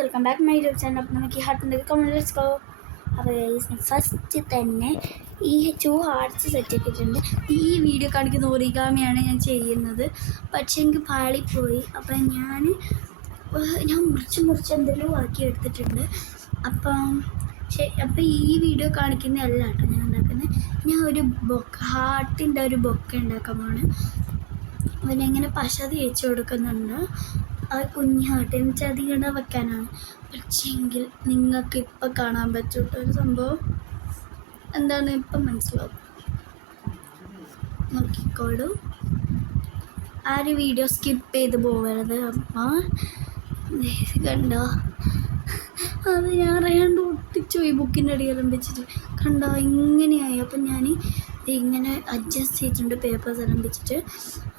Welcome back my YouTube channel. അപ്പോൾ നമുക്ക് ഈ ഹാർട്ടിൻ്റെ കമൻറ്റ്സ് ഗോ. അപ്പോൾ ഫസ്റ്റ് തന്നെ ഈ 2 ഹാർട്ട്സ് സെറ്റ് ആക്കിയിട്ടുണ്ട്. ഈ വീഡിയോ കാണിക്കുന്ന ഒറിഗാമിയാണ് ഞാൻ ചെയ്യുന്നത്. പക്ഷേ എനിക്ക് പാളിപ്പോയി. അപ്പം ഞാൻ മുറിച്ച് എന്തെങ്കിലും ആക്കി എടുത്തിട്ടുണ്ട്. അപ്പം ഈ വീഡിയോ കാണിക്കുന്ന അല്ല കേട്ടോ ഞാൻ ഉണ്ടാക്കുന്നത്. ഞാൻ ഒരു ഹാർട്ടിൻ്റെ ഒരു ബൊക്ക ഉണ്ടാക്കാൻ പോണ്. പിന്നെ ഇങ്ങനെ പശ തേച്ച് കൊടുക്കുന്നുണ്ട്. ആ കുഞ്ഞു ഹാർട്ടിന് ചതികട വെക്കാനാണ്. പക്ഷേങ്കിൽ നിങ്ങൾക്ക് ഇപ്പം കാണാൻ പറ്റൂട്ടോ ഒരു സംഭവം എന്താണ് ഇപ്പം മനസ്സിലാവും. നോക്കിക്കോളൂ, ആ ഒരു വീഡിയോ സ്കിപ്പ് ചെയ്ത് പോകരുത്. അപ്പം കണ്ടോ, അത് ഞാൻ അറിയാണ്ട് ഒട്ടിച്ചു ഈ ബുക്കിൻ്റെ അടിയെല്ലാം വെച്ചിട്ട് കണ്ടോ ഇങ്ങനെയായി. അപ്പം ഞാൻ ഇങ്ങനെ അഡ്ജസ്റ്റ് ചെയ്തിട്ടുണ്ട് പേപ്പേഴ്സ് എല്ലാം വെച്ചിട്ട്.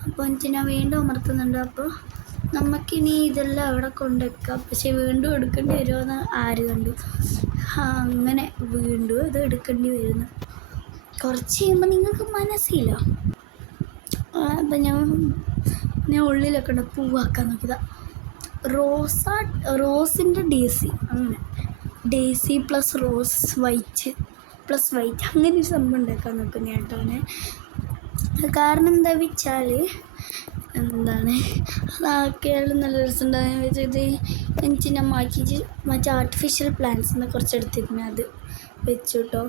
അപ്പോൾ എനിക്ക് ഞാൻ വീണ്ടും അമർത്തുന്നുണ്ട്. അപ്പോൾ നമുക്കിനി ഇതെല്ലാം അവിടെ കൊണ്ടുവയ്ക്കാം. പക്ഷേ വീണ്ടും എടുക്കേണ്ടി വരുമെന്ന് ആര് കണ്ടു. അങ്ങനെ വീണ്ടും ഇത് എടുക്കേണ്ടി വരുന്നു. കുറച്ച് കഴിയുമ്പോൾ നിങ്ങൾക്ക് മനസ്സില്ല. അപ്പം ഞാൻ ഉള്ളിലൊക്കെ ഉണ്ട് പൂവാക്കാൻ നോക്കിയതാണ്. റോസിൻ്റെ ഡേസി, അങ്ങനെ daisy plus rose white plus white അങ്ങനെ ഒരു സംഭവം ഉണ്ടാക്കാൻ നോക്കുന്ന കേട്ടോ. കാരണം എന്താ വെച്ചാൽ അതാക്കിയാലും നല്ല രസമുണ്ടാകുന്ന വെച്ചിട്ട് എനിക്ക് ഞാൻ മാറ്റിയിട്ട് മറ്റേ ആർട്ടിഫിഷ്യൽ പ്ലാന്റ്സിന് കുറച്ച് എടുത്തിരുന്നു, അത് വെച്ചു കേട്ടോ.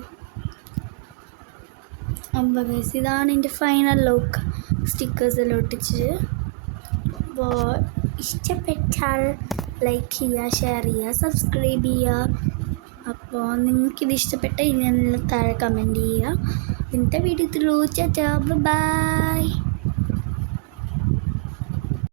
അപ്പോൾ ഇതാണ് എൻ്റെ ഫൈനൽ ലുക്ക്. സ്റ്റിക്കേഴ്സ് എല്ലാം ഒട്ടിച്ച്. അപ്പോൾ ഇഷ്ടപ്പെട്ടാൽ ലൈക്ക് ചെയ്യുക, ഷെയർ ചെയ്യുക, സബ്സ്ക്രൈബ് ചെയ്യുക. അപ്പോൾ നിങ്ങൾക്കിത് ഇഷ്ടപ്പെട്ട ഇനി താഴെ കമൻറ്റ് ചെയ്യുക. ഇന്നത്തെ വീഡിയോ ബൈ.